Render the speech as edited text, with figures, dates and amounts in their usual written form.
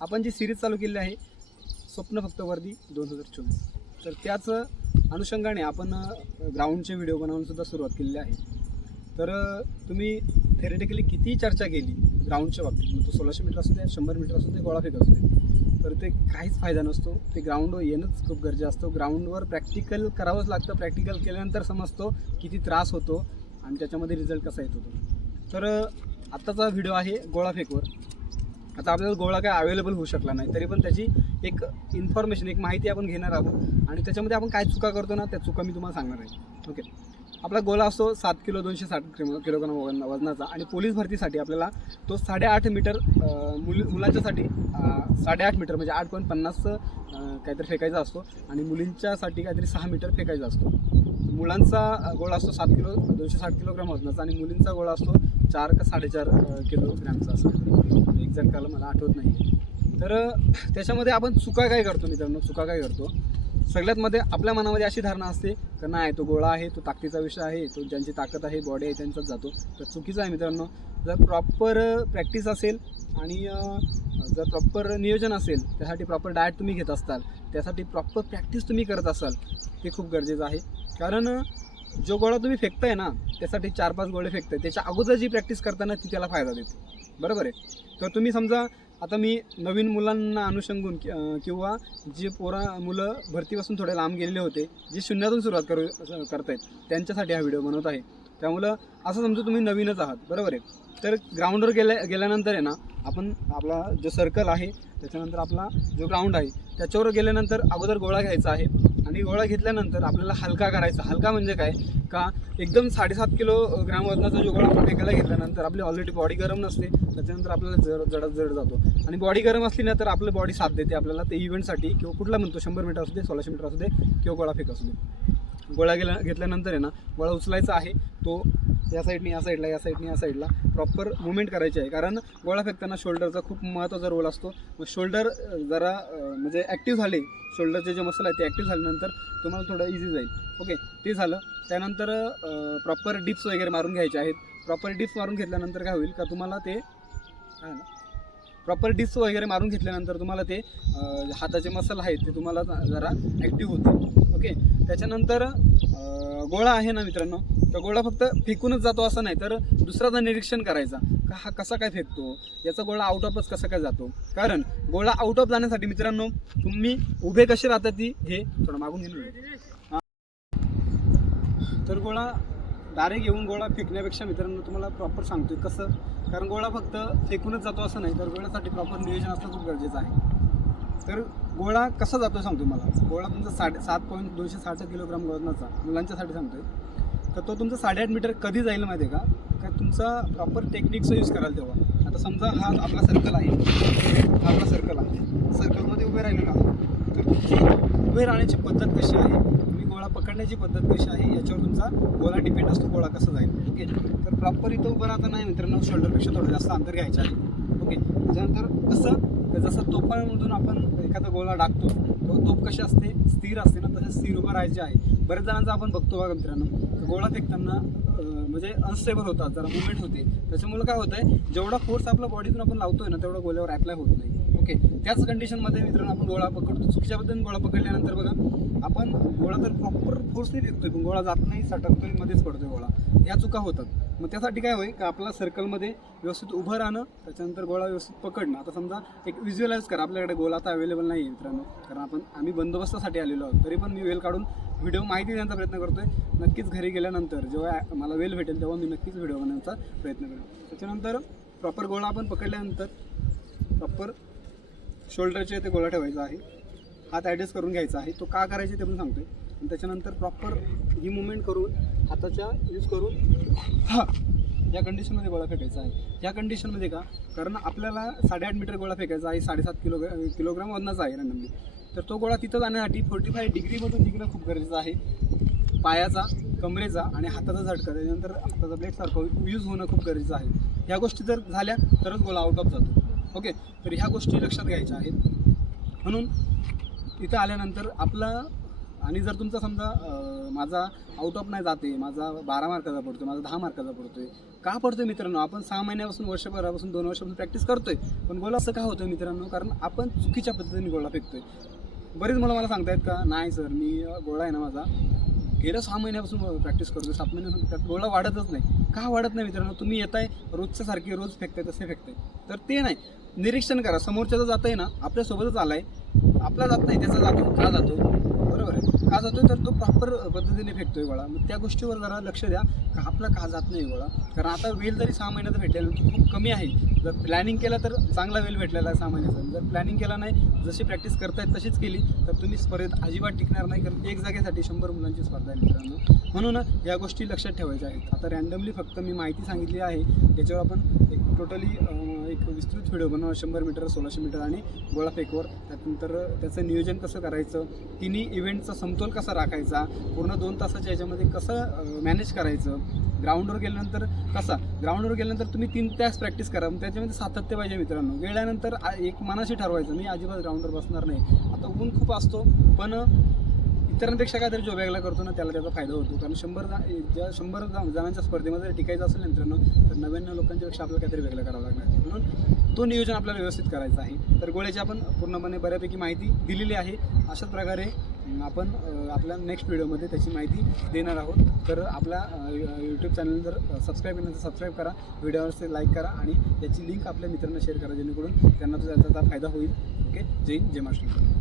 आपण जी सिरीज चालू केली आहे स्वप्न फक्त वर्दी 2024, तर त्याच अनुषंगाने आपण ग्राउंडचे व्हिडिओ बनवून सुद्धा सुरुवात केलेली आहे. तर तुम्ही थेरेटिकली किती चर्चा केली ग्राउंडच्या बाबतीत, मग तो 1600 मीटर असू दे, 100 मीटर असू दे, गोळाफेक असू दे, तर ते काहीच फायदा नसतो. ते ग्राउंडवर येणंच खूप गरजेचं असतं. ग्राउंडवर प्रॅक्टिकल करावंच लागतं. प्रॅक्टिकल केल्यानंतर समजतो किती त्रास होतो आणि त्याच्यामध्ये रिझल्ट कसा येतो तो. तर आत्ताचा व्हिडिओ आहे गोळाफेकवर. आता आपल्याला गोळा काय अवेलेबल होऊ शकला नाही, तरी पण त्याची एक इन्फॉर्मेशन, एक माहिती आपण घेणार आहोत आणि त्याच्यामध्ये आपण काय चुका करतो ना, त्या चुका मी तुम्हाला सांगणार आहे. ओके, आपला गोळा असतो 7 किलो 260 किलोग्राम वजनाचा आणि पोलीस भरतीसाठी आपल्याला तो 8.5 मीटर मुलांच्यासाठी 8.5 मीटर म्हणजे 8.50 काहीतरी फेकायचा असतो आणि मुलींच्यासाठी काहीतरी 6 मीटर फेकायचा असतो. मुलांचा गोळा असतो 7 किलो 260 किलोग्राम वजनाचा आणि मुलींचा गोळा असतो 4 का 4.5 किलोग्रामचा असतो. एक्झॅक्ट काल मला आठवत नाही. तर त्याच्यामध्ये आपण चुका काय करतो मित्रांनो, चुका काय करतो, सगळ्यात मध्ये आपल्या मनामध्ये अशी धारणा असते की नाही तो गोळा आहे, तो ताकदीचा विषय आहे, तो ज्यांची ताकद आहे, बॉडी आहे त्यांचाच जातो. तर चुकीचं आहे मित्रांनो. जर प्रॉपर प्रॅक्टिस असेल आणि जर प्रॉपर नियोजन असेल, त्यासाठी प्रॉपर डाएट तुम्ही घेत असाल, त्यासाठी प्रॉपर प्रॅक्टिस तुम्ही करत असाल, ते खूप गरजेचं आहे. कारण जो गोळा तुम्ही फेकताय ना, त्यासाठी 4-5 गोळे फेकताय, त्याच्या अगोदर जी प्रॅक्टिस करताना ती त्याला फायदा देते. बरोबर आहे. तर तुम्ही समजा आता मी नवीन मुलांना अनुषंगून किंवा जे मुलं भरतीपासून थोडे लांब गेलेले होते, जे शून्यातून सुरुवात करतायत, त्यांच्यासाठी हा व्हिडिओ बनवत आहे. त्यामुळं असं समजा तुम्ही नवीनच आहात, बरोबर आहे. तर ग्राउंडवर गेल्यानंतर आहे ना, आपण आपला जो सर्कल आहे, त्याच्यानंतर आपला जो ग्राउंड आहे, त्याच्यावर गेल्यानंतर अगोदर गोळा घ्यायचा आहे आणि गोळा घेतल्यानंतर आपल्याला हलका करायचा. हलका म्हणजे काय का एकदम 7.5 किलोग्राम वजनाचा जो गोळा आपण फेकायला घेतल्यानंतर आपली ऑलरेडी बॉडी गरम नसते, त्याच्यानंतर आपल्याला जड जातो आणि बॉडी गरम असली ना तर आपली बॉडी साथ देते आपल्याला ते इव्हेंटसाठी, किंवा कुठला म्हणतो 100 मीटर असू दे, 1600 मीटर असू दे, किंवा गोळाफेक असू दे. गोळा घेतल्यानंतर आहे ना, गोळा उचलायचा आहे, तो या साईडनी या साईडला, या साईडनी या साईडला प्रॉपर मुवमेंट करायची आहे. कारण गोळा फेकताना शोल्डरचा खूप महत्त्वाचा रोल असतो. मग शोल्डर जरा म्हणजे ॲक्टिव्ह झाले, शोल्डरचे जे मसल आहे ते ॲक्टिव्ह झाल्यानंतर तुम्हाला थोडं इझी जाईल. ओके, ते झालं. त्यानंतर प्रॉपर डिप्स वगैरे मारून घ्यायचे आहेत. प्रॉपर डिप्स मारून घेतल्यानंतर काय होईल का तुम्हाला ते प्रॉपर डिप्स वगैरे मारून घेतल्यानंतर तुम्हाला ते हाताचे मसल आहेत ते तुम्हाला जरा ॲक्टिव्ह होते. ओके, त्याच्यानंतर गोळा आहे ना मित्रांनो, तर गोळा फक्त फेकूनच जातो असं नाही, तर दुसऱ्याचं निरीक्षण करायचा का हा कसा काय फेकतो, याचा गोळा आउट ऑफच कसा काय जातो. कारण गोळा आउट ऑफ जाण्यासाठी मित्रांनो तुम्ही उभे कसे राहतात ती हे थोडं मागून घेऊन, तर गोळा डायरेक्ट येऊन गोळा फेकण्यापेक्षा मित्रांनो तुम्हाला प्रॉपर सांगतोय कसं. कारण गोळा फक्त फेकूनच जातो असं नाही, तर गोळ्यासाठी प्रॉपर नियोजन असणं खूप गरजेचं आहे. तर गोळा कसा जातो सांगतो मला. गोळा तुमचा 7.260 किलोग्राम वजनाचा मुलांच्यासाठी सांगतोय, तर तो तुमचा 8.5 मीटर कधी जाईल माहिती आहे का तुमचा प्रॉपर टेक्निकचा यूज कराल तेव्हा. आता समजा हा आपला सर्कल आहे, हा आपला सर्कल आहे, सर्कलमध्ये उभे राहिलेला आहे, तर तुमची उभे राहण्याची पद्धत कशी आहे, तुम्ही गोळा पकडण्याची पद्धत कशी आहे, याच्यावर तुमचा गोळा डिपेंड असतो गोळा कसा जाईल. ओके, तर प्रॉपर इथं उभं राहता नाही मित्रांनो, शोल्डरपेक्षा थोडं जास्त अंतर घ्यायचं आहे. ओके, त्याच्यानंतर कसं तर जसं तोफांमधून आपण एखादा गोळा टाकतो, तो तोफ कशी असते, स्थिर असते ना, तसं स्थिर उभं राहायचे आहे. बऱ्याच जणांचा आपण बघतो बघा मित्रांनो, गोळा फेकताना म्हणजे अनस्टेबल होतात, जरा मुवमेंट होते. त्याच्यामुळे काय होतं आहे, जेवढा फोर्स आपल्या बॉडीतून आपण लावतोय ना तेवढा गोळ्यावर अप्लाय होत नाही. ओके, त्याच कंडिशनमध्ये मित्रांनो आपण गोळा पकडतो. चुकीच्या पद्धतीने गोळा पकडल्यानंतर बघा आपण गोळा तर प्रॉपर फोर्सने फेकतोय पण गोळा जात नाही, सटकतोय, मध्येच पडतोय गोळा. ह्या चुका होतात. मग त्यासाठी काय होईल का आपला सर्कलमध्ये व्यवस्थित उभं राहणं, त्याच्यानंतर गोळा व्यवस्थित पकडणं. आता समजा एक व्हिज्युअलाइज करा, आपल्याकडे गोळा आता अवेलेबल नाही आहे मित्रांनो, कारण आम्ही बंदोबस्तासाठी आलेलो आहोत. तरी पण मी वेळ काढून व्हिडिओ माहिती देण्याचा प्रयत्न करतोय. नक्कीच घरी गेल्यानंतर जेव्हा मला वेळ भेटेल तेव्हा मी नक्कीच व्हिडिओ बनवण्याचा प्रयत्न करेन. त्याच्यानंतर प्रॉपर गोळा आपण पकडल्यानंतर प्रॉपर शोल्डरचे ते गोळा ठेवायचा आहे, हात ॲडजस्ट करून घ्यायचा आहे. तो का करायचे ते पण सांगतोय. आणि त्याच्यानंतर प्रॉपर ही मुवमेंट करून हाताच्या यूज करून या कंडिशनमध्ये गोळा फेकायचा आहे. या कंडिशनमध्ये का, कारण आपल्याला 8.5 मीटर गोळा फेकायचा आहे, 7.5 किलोग्राम वजनाचा आहे रँडमली. तर तो गोळा तिथं जाण्यासाठी 45 डिग्रीमधून निघणं खूप गरजेचं आहे. पायाचा, कमरेचा आणि हाताचा झटका, त्याच्यानंतर हाताचा ब्लेडसारखं यूज होणं खूप गरजेचं आहे. ह्या गोष्टी जर झाल्या तरच गोळा आउट ऑफ जातो. ओके, तर ह्या गोष्टी लक्षात घ्यायच्या आहेत. म्हणून इथं आल्यानंतर आपला आणि जर तुमचा समजा माझा आउट ऑफ नाही जाते, माझा 12 मार्काचा पडतो, माझा 10 मार्काचा पडतोय, का पडतोय मित्रांनो? आपण 6 महिन्यापासून, वर्षभरापासून, 2 वर्षापासून प्रॅक्टिस करतोय, पण गोळा असं का होतं मित्रांनो? कारण आपण चुकीच्या पद्धतीने गोळा फेकतोय. बरेच मला सांगतायत का नाही सर, मी गोळा आहे ना माझा गेल्या 6 महिन्यापासून प्रॅक्टिस करतोय, 7 महिन्यापासून गोळा वाढतच नाही. का वाढत नाही मित्रांनो? तुम्ही येताय रोजच्या सारखे रोज फेकताय तसे फेकताय, तर ते नाही. निरीक्षण करा, समोरच्याचा जात आहे ना, आपल्यासोबतच आलाय, आपला जात नाही, त्याचा जातो. का जातो? बरोबर आहे, का जातोय? तर तो प्रॉपर पद्धतीने फेकतोय गोळा. मग त्या गोष्टीवर जरा लक्ष द्या का आपला का जात नाही गोळा. कारण आता वेल जरी 6 महिन्याचा भेटलेला खूप कमी आहे. जर प्लॅनिंग केला तर चांगला वेल भेटलेला आहे 6 महिन्याचा. जर प्लॅनिंग केला नाही, जशी प्रॅक्टिस करतायत तशीच केली तर तुम्ही स्पर्धेत अजिबात टिकणार नाही. कारण एक जागेसाठी 100 मुलांची स्पर्धा आहे मित्रांनो. म्हणून या गोष्टी लक्षात ठेवायच्या आहेत. आता रँडमली फक्त मी माहिती सांगितली आहे, याच्यावर आपण एक टोटली एक विस्तृत व्हिडिओ बनवणार 100 मीटर, 1600 मीटर आणि गोळा फेकवर. त्यानंतर त्याचं नियोजन कसं करायचं, तिन्ही इव्हेंटचा समतोल कसा राखायचा, पूर्ण 2 तासाच्या याच्यामध्ये कसं मॅनेज करायचं, ग्राउंडवर गेल्यानंतर कसा, ग्राउंडवर गेल्यानंतर तुम्ही 3 तास प्रॅक्टिस करा, त्याच्यामध्ये सातत्य पाहिजे मित्रांनो. गेल्यानंतर एक मनाशी ठरवायचं, मी अजिबात ग्राउंडवर बसणार नाही. आता ऊन खूप असतो, पण इतरांपेक्षा काहीतरी जो वेगळा करतो ना त्याला त्याचा फायदा होतो. कारण 100 जणांच्या स्पर्धेमध्ये जर टिकायचं असेल मित्रांनो, तर 99 लोकांच्यापेक्षा आपल्याला काहीतरी वेगळं करावं लागणार. म्हणून तो नियोजन आपल्याला व्यवस्थित करायचं आहे. तर गोळ्याची आपण पूर्णपणे बऱ्यापैकी माहिती दिलेली आहे. अशाच प्रकारे आपण आपल्या नेक्स्ट व्हिडिओमध्ये त्याची माहिती देणार आहोत. तर आपल्या यूट्यूब चॅनल जर सबस्क्राईब केलं तर सबस्क्राईब करा, व्हिडिओवरचे लाईक करा आणि याची लिंक आपल्या मित्रांना शेअर करा, जेणेकरून त्यांना त्याचा फायदा होईल. ओके, जय हिंद, जय महाराष्ट्र.